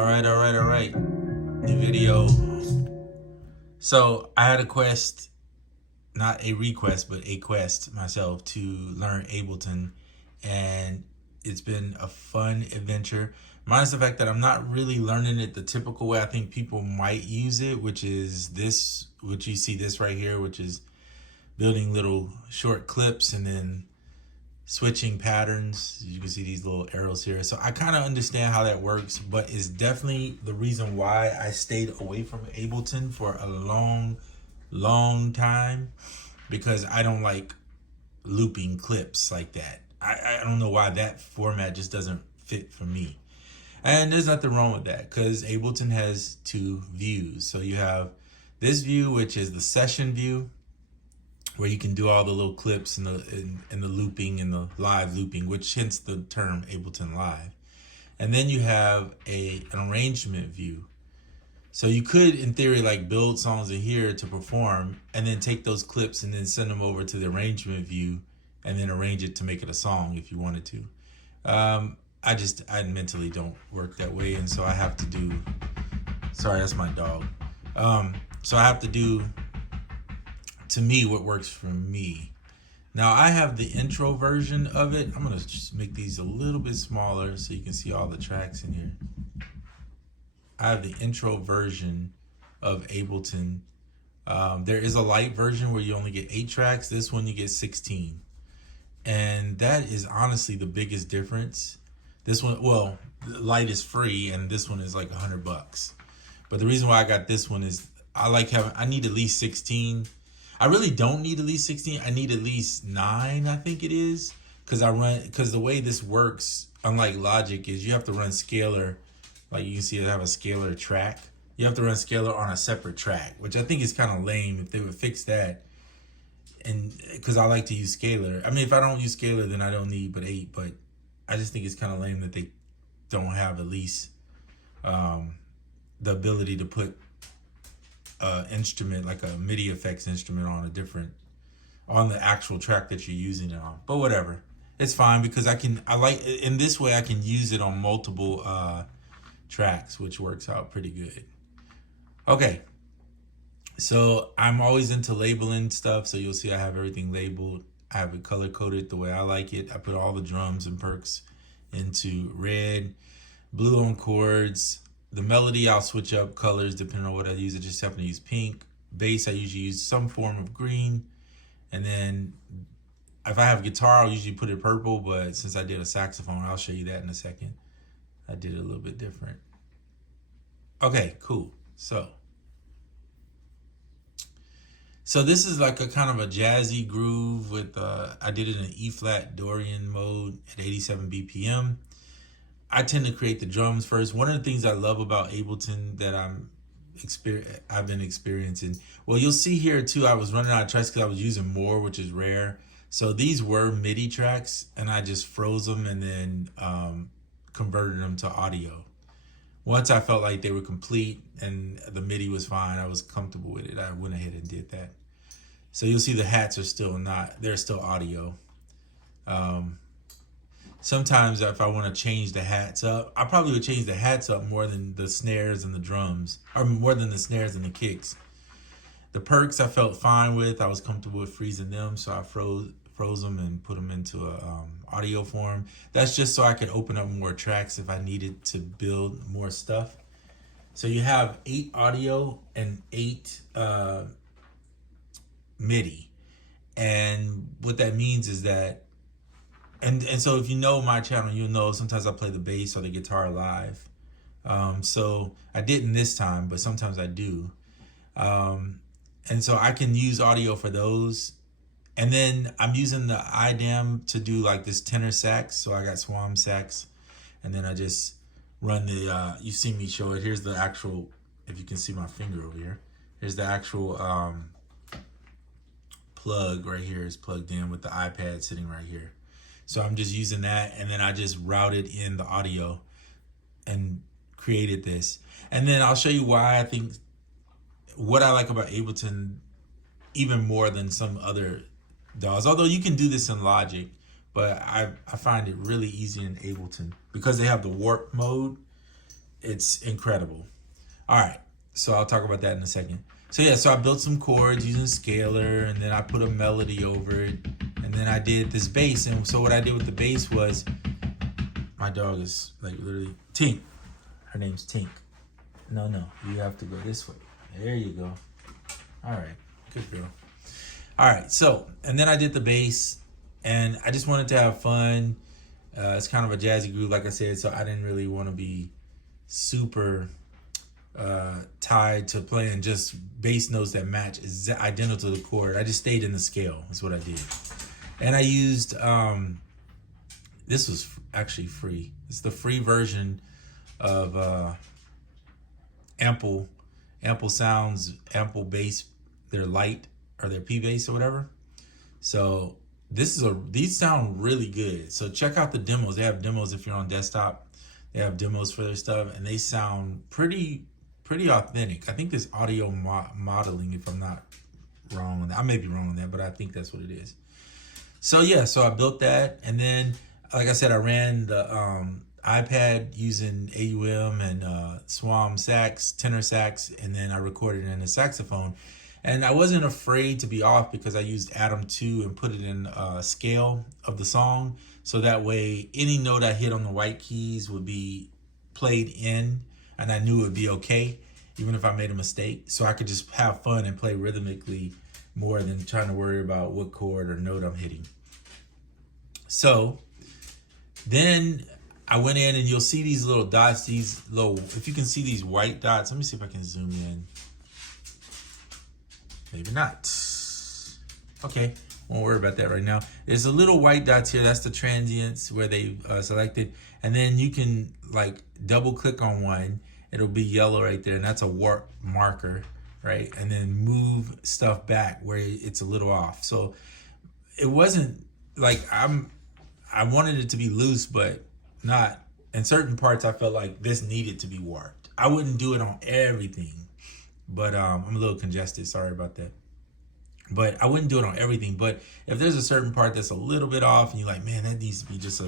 All right. New video. So I had a quest, not a request, but a quest myself to learn Ableton, and it's been a fun adventure. Minus the fact that I'm not really learning it the typical way I think people might use it, which is this, which you see this right here, which is building little short clips and then switching patterns. You can see these little arrows here. So I kind of understand how that works, but it's definitely the reason why I stayed away from Ableton for a long time, because I don't like looping clips like that. I don't know why that format just doesn't fit for me. And there's nothing wrong with that, because Ableton has two views. So you have this view, which is the session view, where you can do all the little clips and the looping and the live looping, which hence the term Ableton Live. And then you have an arrangement view. So you could, in theory, like build songs in here to perform and then take those clips and then send them over to the arrangement view and then arrange it to make it a song if you wanted to. I mentally don't work that way. And so I have to do, sorry, that's my dog. So I have to do, to me, what works for me. Now I have the intro version of it. I'm gonna just make these a little bit smaller so you can see all the tracks in here. I have the intro version of Ableton. There is a light version where you only get 8 tracks. This one you get 16. And that is honestly the biggest difference. This one, well, the light is free and this one is like $100. But the reason why I got this one is I need at least 16. I really don't need at least 16. I need at least 9, I think it is. Because the way this works, unlike Logic, is you have to run scalar. Like you can see, I have a scalar track. You have to run scalar on a separate track, which I think is kind of lame. If they would fix that, and because I like to use scalar. I mean, if I don't use scalar, then I don't need but 8. But I just think it's kind of lame that they don't have at least the ability to put instrument, like a MIDI effects instrument, on the actual track that you're using it on. But whatever, it's fine, because in this way I can use it on multiple tracks, which works out pretty good. Okay, so I'm always into labeling stuff, so you'll see I have everything labeled. I have it color coded the way I like it. I put all the drums and perks into red, blue on chords. The melody, I'll switch up colors depending on what I use. I just happen to use pink. Bass, I usually use some form of green. And then if I have guitar, I'll usually put it purple. But since I did a saxophone, I'll show you that in a second. I did it a little bit different. Okay, cool. So this is like a kind of a jazzy groove with, I did it in E flat Dorian mode at 87 BPM. I tend to create the drums first. One of the things I love about Ableton that I've been experiencing. Well, you'll see here too, I was running out of tracks because I was using more, which is rare. So these were MIDI tracks and I just froze them and then converted them to audio. Once I felt like they were complete and the MIDI was fine, I was comfortable with it, I went ahead and did that. So you'll see the hats are still they're still audio. Sometimes if I want to change the hats up, I probably would change the hats up more than the snares and the drums, or more than the snares and the kicks. The perks I felt fine with. I was comfortable with freezing them, so I froze them and put them into a audio form. That's just so I could open up more tracks if I needed to build more stuff. So you have 8 audio and 8 MIDI. And what that means is that, and so if you know my channel, you'll know sometimes I play the bass or the guitar live. So I didn't this time, but sometimes I do. And so I can use audio for those. And then I'm using the IDAM to do like this tenor sax. So I got Swam sax. And then I just run the, you see me show it. Here's the actual, if you can see my finger over here. Here's the actual plug right here is plugged in with the iPad sitting right here. So I'm just using that, and then I just routed in the audio and created this. And then I'll show you why I think, what I like about Ableton even more than some other DAWs. Although you can do this in Logic, but I find it really easy in Ableton because they have the warp mode. it's incredible. All right, so I'll talk about that in a second. So yeah, so I built some chords using scalar, and then I put a melody over it, and then I did this bass. And so what I did with the bass was, my dog is like literally Tink. Her name's Tink. No, you have to go this way. There you go. All right, good girl. All right, so and then I did the bass, and I just wanted to have fun. It's kind of a jazzy groove, like I said, so I didn't really want to be super tied to playing just bass notes that match is identical to the chord. I just stayed in the scale. That's what I did. And I used this was actually free. It's the free version of Ample Sounds, Ample Bass, their light or their P bass or whatever. So these sound really good. So check out the demos. They have demos if you're on desktop. They have demos for their stuff, and they sound pretty authentic. I think there's audio modeling, if I'm not wrong on that. I may be wrong on that, but I think that's what it is. So yeah, so I built that, and then like I said, I ran the iPad using AUM and Swam sax, tenor sax, and then I recorded it in a saxophone. And I wasn't afraid to be off because I used Atom 2 and put it in scale of the song. So that way any note I hit on the white keys would be played in, and I knew it would be okay, even if I made a mistake. So I could just have fun and play rhythmically more than trying to worry about what chord or note I'm hitting. So then I went in, and you'll see these little dots, if you can see these white dots, let me see if I can zoom in. Maybe not. Okay, won't worry about that right now. There's a little white dots here. That's the transients where they selected. And then you can like double click on one. It'll be yellow right there, and that's a warp marker, right? And then move stuff back where it's a little off. So it wasn't like I wanted it to be loose, but not in certain parts. I felt like this needed to be warped. I wouldn't do it on everything. But I'm a little congested. Sorry about that. But I wouldn't do it on everything. But if there's a certain part that's a little bit off and you're like, man, that needs to be just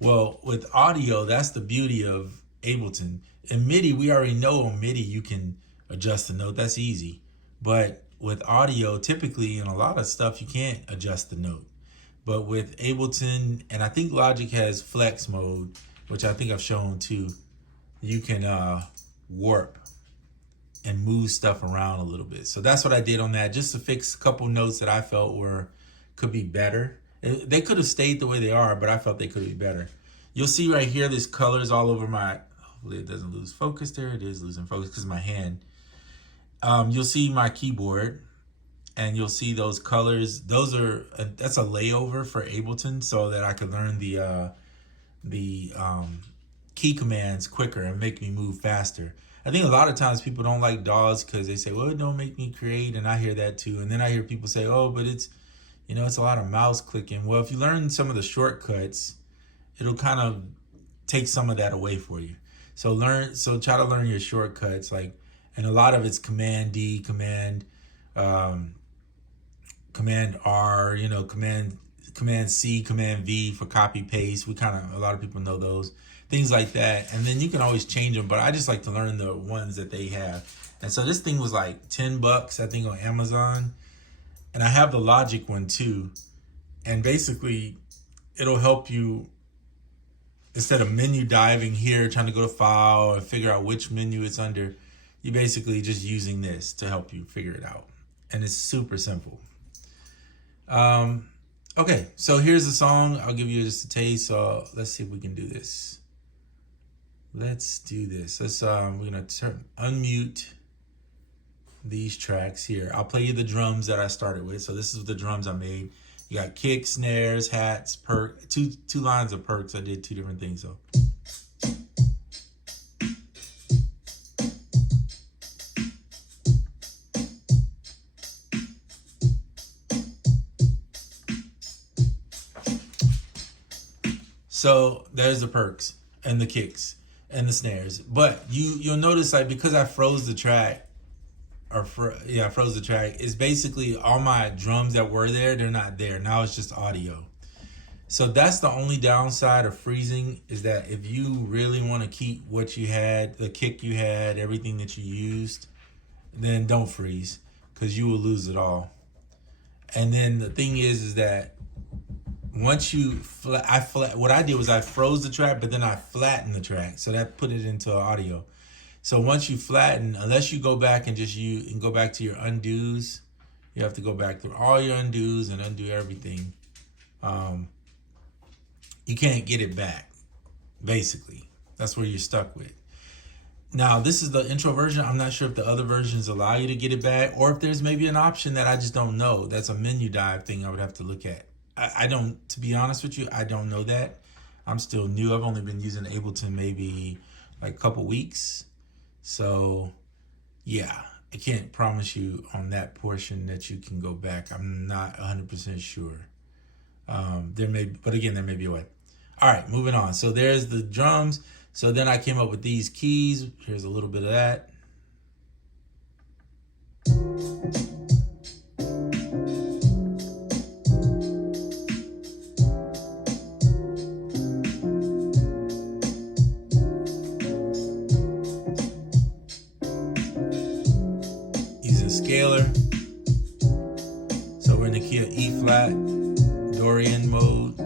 well, with audio, that's the beauty of Ableton. In MIDI, we already know on MIDI you can adjust the note. That's easy. But with audio, typically in a lot of stuff, you can't adjust the note. But with Ableton, and I think Logic has flex mode, which I think I've shown too, you can warp and move stuff around a little bit. So that's what I did on that, just to fix a couple notes that I felt could be better. They could have stayed the way they are, but I felt they could be better. You'll see right here, there's colors all over hopefully it doesn't lose focus. There it is losing focus because my hand. You'll see my keyboard, and you'll see those colors. That's a layover for Ableton so that I could learn the key commands quicker and make me move faster. I think a lot of times people don't like DAWs because they say, well, it don't make me create, and I hear that too. And then I hear people say, oh, but it's a lot of mouse clicking. Well, if you learn some of the shortcuts, it'll kind of take some of that away for you. So try to learn your shortcuts, and a lot of it's Command D, Command R, Command C, Command V for copy paste. A lot of people know those. Things like that. And then you can always change them, but I just like to learn the ones that they have. And so this thing was like $10, I think, on Amazon. And I have the Logic one too. And basically, it'll help you, instead of menu diving here, trying to go to file or figure out which menu it's under, you basically just using this to help you figure it out. And it's super simple. Okay, so here's the song. I'll give you just a taste. So let's see if we can do this. Let's do this. We're gonna unmute these tracks here. I'll play you the drums that I started with. So this is the drums I made. You got kick, snares, hats, perk, two lines of perks. I did two different things though. So there's the perks and the kicks and the snares. But you'll notice, because I froze the track, I froze the track, it's basically all my drums that were there, they're not there. Now it's just audio. So that's the only downside of freezing, is that if you really want to keep what you had, the kick you had, everything that you used, then don't freeze, because you will lose it all. And then the thing is that once you what I did was I froze the track, but then I flattened the track, so that put it into audio. So once you flatten, unless you go back and go back to your undos, you have to go back through all your undos and undo everything. You can't get it back. Basically, that's where you're stuck with. Now, this is the intro version. I'm not sure if the other versions allow you to get it back, or if there's maybe an option that I just don't know. That's a menu dive thing I would have to look at. I don't, to be honest with you, I don't know that. I'm still new. I've only been using Ableton maybe like a couple weeks. So, yeah, I can't promise you on that portion that you can go back. I'm not 100% sure. There may be a way. All right, moving on. So there's the drums. So then I came up with these keys. Here's a little bit of that. Using scalar. So we're in the key of E flat, Dorian mode.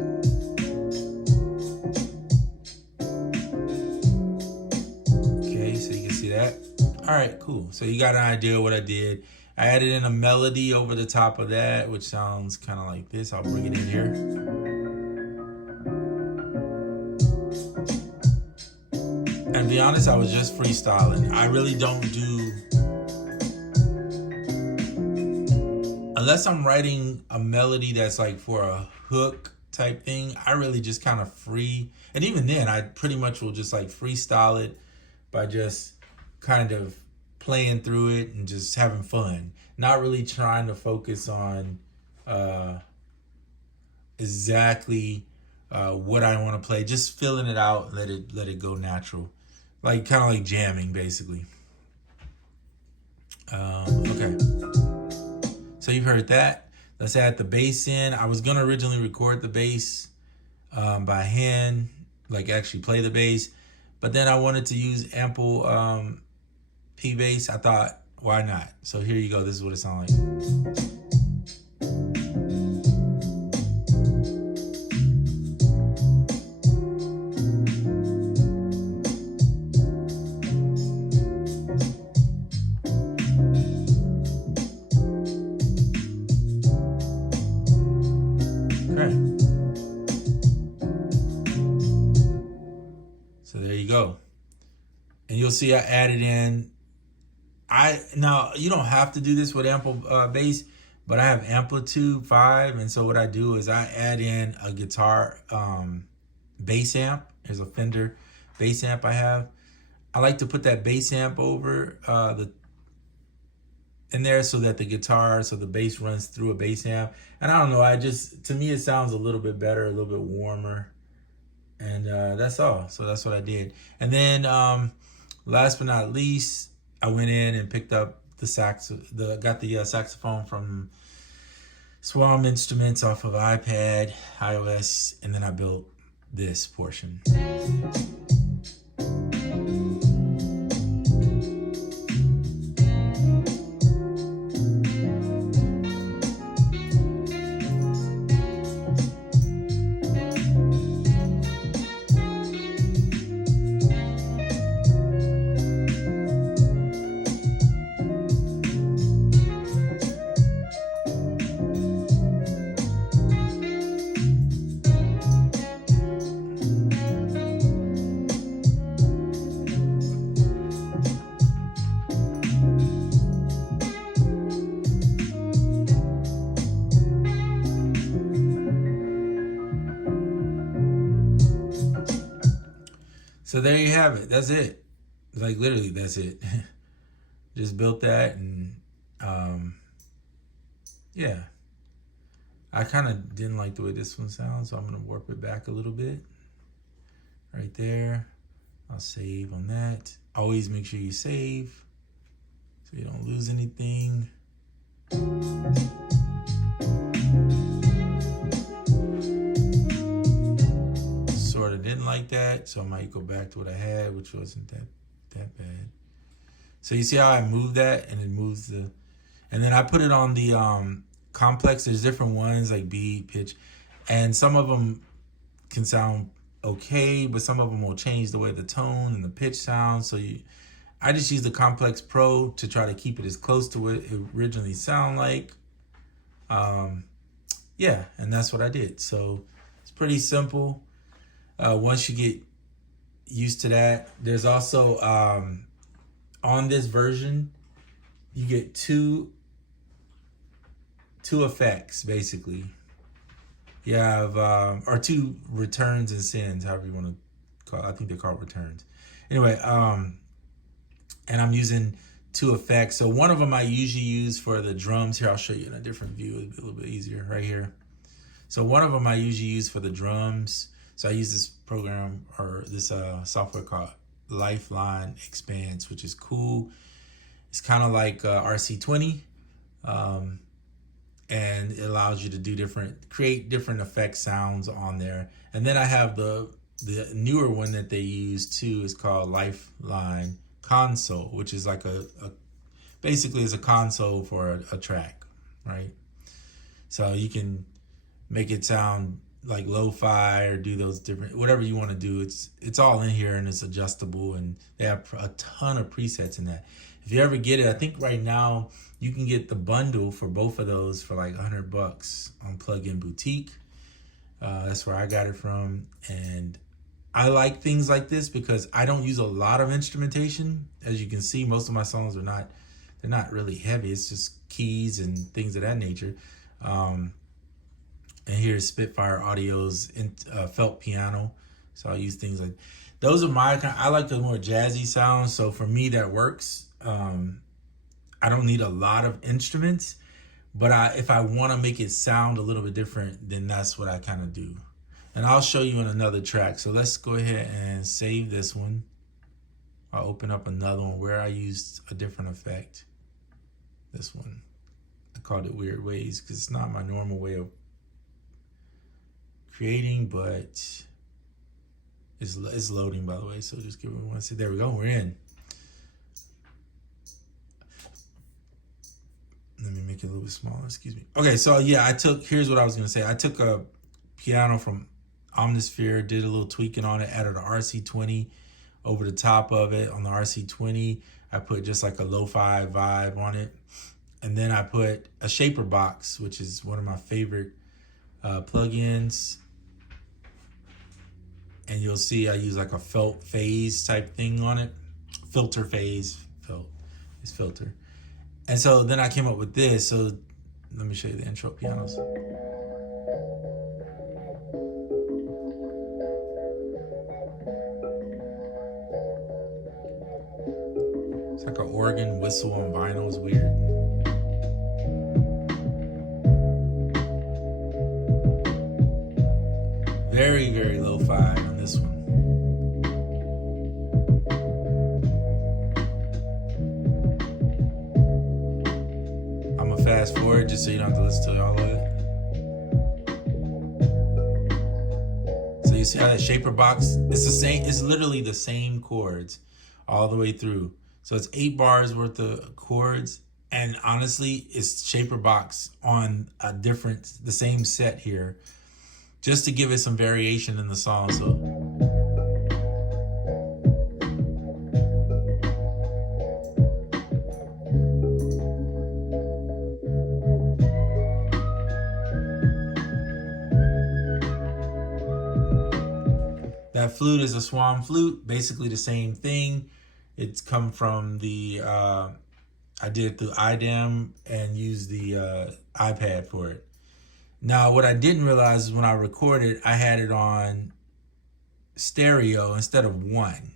All right, cool. So you got an idea of what I did. I added in a melody over the top of that, which sounds kind of like this. I'll bring it in here. And to be honest, I was just freestyling. I really don't do, unless I'm writing a melody that's like for a hook type thing, I really just kind of free. And even then, I pretty much will just like freestyle it by just kind of playing through it and just having fun, not really trying to focus on exactly what I want to play, just filling it out, let it go natural, like kind of like jamming basically. Okay, so you've heard that. Let's add the bass in. I was gonna originally record the bass by hand, like actually play the bass, but then I wanted to use ample P-bass. I thought, why not? So here you go. This is what it sounds like. Okay. So there you go. And you'll see I added in, now you don't have to do this with ample bass, but I have amplitude 5, and so what I do is I add in a guitar bass amp. There's a Fender bass amp I have. I like to put that bass amp over in there so that the bass runs through a bass amp. And I don't know, to me it sounds a little bit better, a little bit warmer, and that's all. So that's what I did. And then last but not least, I went in and picked up the saxophone from Swarm Instruments off of iPad, iOS, and then I built this portion. So there you have it. That's it. Like literally, that's it. Just built that, and yeah. I kind of didn't like the way this one sounds, so I'm gonna warp it back a little bit. Right there. I'll save on that. Always make sure you save so you don't lose anything. like that. So I might go back to what I had, which wasn't that bad. So you see how I moved that, and it moves the, and then I put it on the complex. There's different ones like beat, pitch, and some of them can sound okay, but some of them will change the way the tone and the pitch sounds. So I just use the Complex Pro to try to keep it as close to what it originally sounded like. Yeah, and that's what I did. So it's pretty simple. Once you get used to that, there's also on this version, you get two effects basically. You have or two returns and sends, however you want to call it. I think they're called returns. Anyway, and I'm using two effects. So one of them I usually use for the drums. Here, I'll show you in a different view. It'll be a little bit easier right here. So one of them I usually use for the drums. So I use this program or this software called Lifeline Expanse, which is cool. It's kind of like RC20, and it allows you to do create different effect sounds on there. And then I have the newer one that they use too. Is called Lifeline Console, which is like basically is a console for a track, right? So you can make it sound like lo-fi or do those different, whatever you want to do. It's all in here, and it's adjustable, and they have a ton of presets in that. If you ever get it, I think right now you can get the bundle for both of those for like $100 on Plugin Boutique. That's where I got it from. And I like things like this because I don't use a lot of instrumentation. As you can see, most of my songs they're not really heavy. It's just keys and things of that nature. And here's Spitfire Audio's felt piano. So I use things like those are I like the more jazzy sounds. So for me that works. I don't need a lot of instruments, but if I want to make it sound a little bit different, then that's what I kind of do. And I'll show you in another track. So let's go ahead and save this one. I'll open up another one where I used a different effect. This one, I called it Weird Ways because it's not my normal way of creating, but it's loading, by the way. So just give it one second. There we go. We're in. Let me make it a little bit smaller. Excuse me. Okay, so yeah, here's what I was gonna say. I took a piano from Omnisphere, did a little tweaking on it, added an RC20 over the top of it. On the RC20, I put just like a lo-fi vibe on it. And then I put a shaper box, which is one of my favorite plugins. And you'll see I use like a felt phase type thing on it. Filter phase, felt is filter. And so then I came up with this. So let me show you the intro pianos. It's like an organ whistle on vinyl. It's weird. Very, very lo-fi on this one. I'm gonna fast forward just so you don't have to listen to all of it. So you see how that shaper box, it's literally the same chords all the way through. So it's 8 bars worth of chords, and honestly, it's shaper box on the same set here, just to give it some variation in the song. So that flute is a swan flute, basically the same thing. It's come from the, I did it through IDAM and used the iPad for it. Now, what I didn't realize is when I recorded, I had it on stereo instead of 1.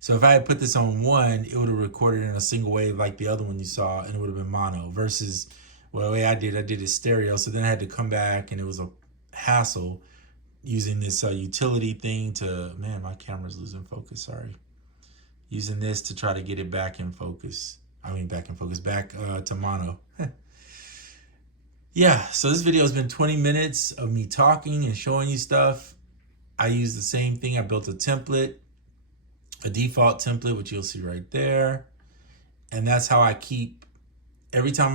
So if I had put this on 1, it would have recorded in a single wave like the other one you saw, and it would have been mono, versus, well, the way I did it stereo. So then I had to come back, and it was a hassle using this utility thing to, man, my camera's losing focus, sorry. Using this to try to get it back in focus. Back to mono. Yeah, so this video has been 20 minutes of me talking and showing you stuff. I use the same thing. I built a template, a default template, which you'll see right there. And that's how I keep, every time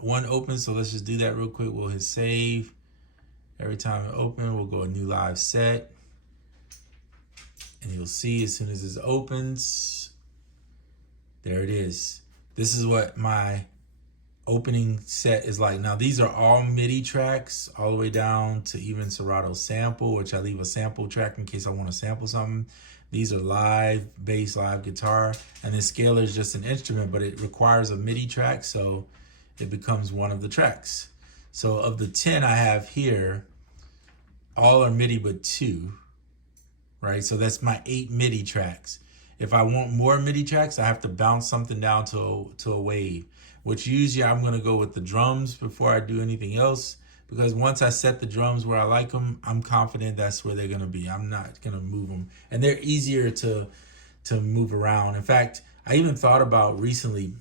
one opens, so let's just do that real quick. We'll hit save. Every time it opens, we'll go a new live set. And you'll see as soon as this opens, there it is. This is what my opening set is like. Now these are all MIDI tracks all the way down to even Serato sample, which I leave a sample track in case I want to sample something. These are live bass, live guitar, and this scaler is just an instrument, but it requires a MIDI track, so it becomes one of the tracks. So of the 10 I have here, all are MIDI but 2, right? So that's my 8 MIDI tracks. If I want more MIDI tracks, I have to bounce something down to a wave, which usually I'm gonna go with the drums before I do anything else, because once I set the drums where I like them, I'm confident that's where they're gonna be. I'm not gonna move them. And they're easier to move around. In fact, I even thought about recently,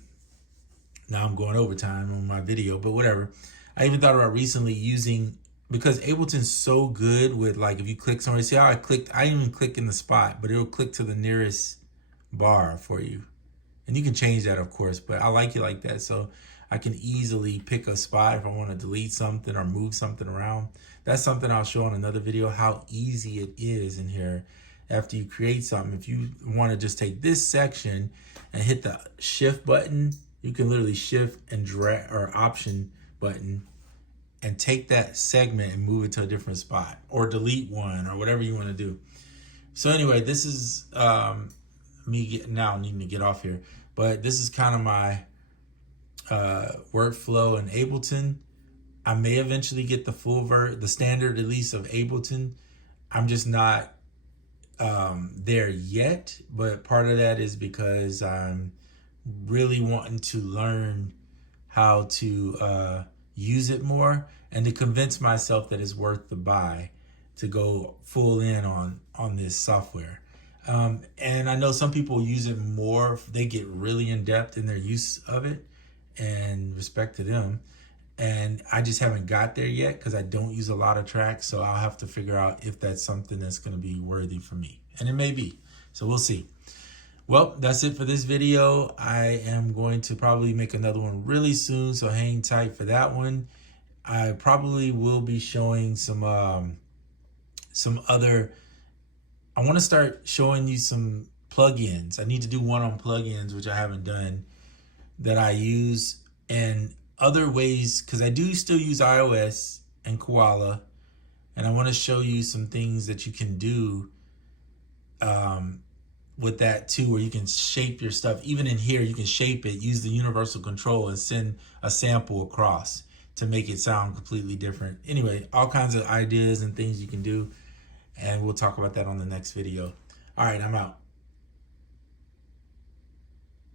now I'm going overtime on my video, but whatever. I even thought about recently using, because Ableton's so good with, like, if you click somewhere, see how I clicked, I didn't even click in the spot, but it'll click to the nearest bar for you. And you can change that, of course, but I like it like that. So I can easily pick a spot if I want to delete something or move something around. That's something I'll show in another video, how easy it is in here after you create something. If you want to just take this section and hit the shift button, you can literally shift and drag, or option button, and take that segment and move it to a different spot, or delete one, or whatever you want to do. So anyway, this is me now needing to get off here, but this is kind of my workflow in Ableton. I may eventually get the the standard release of Ableton. I'm just not there yet, but part of that is because I'm really wanting to learn how to use it more, and to convince myself that it's worth the buy to go full in on this software. And I know some people use it more, they get really in depth in their use of it, and respect to them. And I just haven't got there yet because I don't use a lot of tracks, so I'll have to figure out if that's something that's going to be worthy for me. And it may be, so we'll see. Well, that's it for this video. I am going to probably make another one really soon, so hang tight for that one. I probably will be showing some other, I want to start showing you some plugins. I need to do one on plugins, which I haven't done, that I use, and other ways, because I do still use iOS and Koala, and I want to show you some things that you can do with that too, where you can shape your stuff. Even in here, you can shape it, use the universal control, and send a sample across to make it sound completely different. Anyway, all kinds of ideas and things you can do, and we'll talk about that on the next video. All right, I'm out.